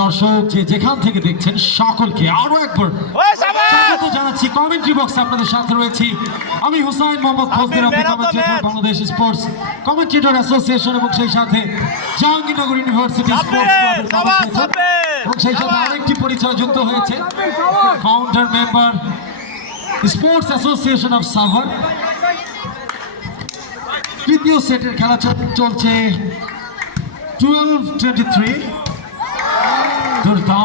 দর্শক যেখান থেকে দেখছেন সকলকে আরো একবার স্বাগত জানাচ্ছি। কমেন্ট্রি বক্সে আপনাদের সাথে রয়েছি আমি হুসাইন মোহাম্মদ ফজদের, কমেন্ট্রেটর বাংলাদেশ স্পোর্টস কমেন্ট্রেটর অ্যাসোসিয়েশন এবং সেই সাথে জাহাঙ্গীরনগর ইউনিভার্সিটি স্পোর্টস এবং সেই সাথে আরেকটি পরিচয় যুক্ত হয়েছে founder member sports association of Savar. তৃতীয় সেটের খেলা চলছে 12-23। দুর্দান্ত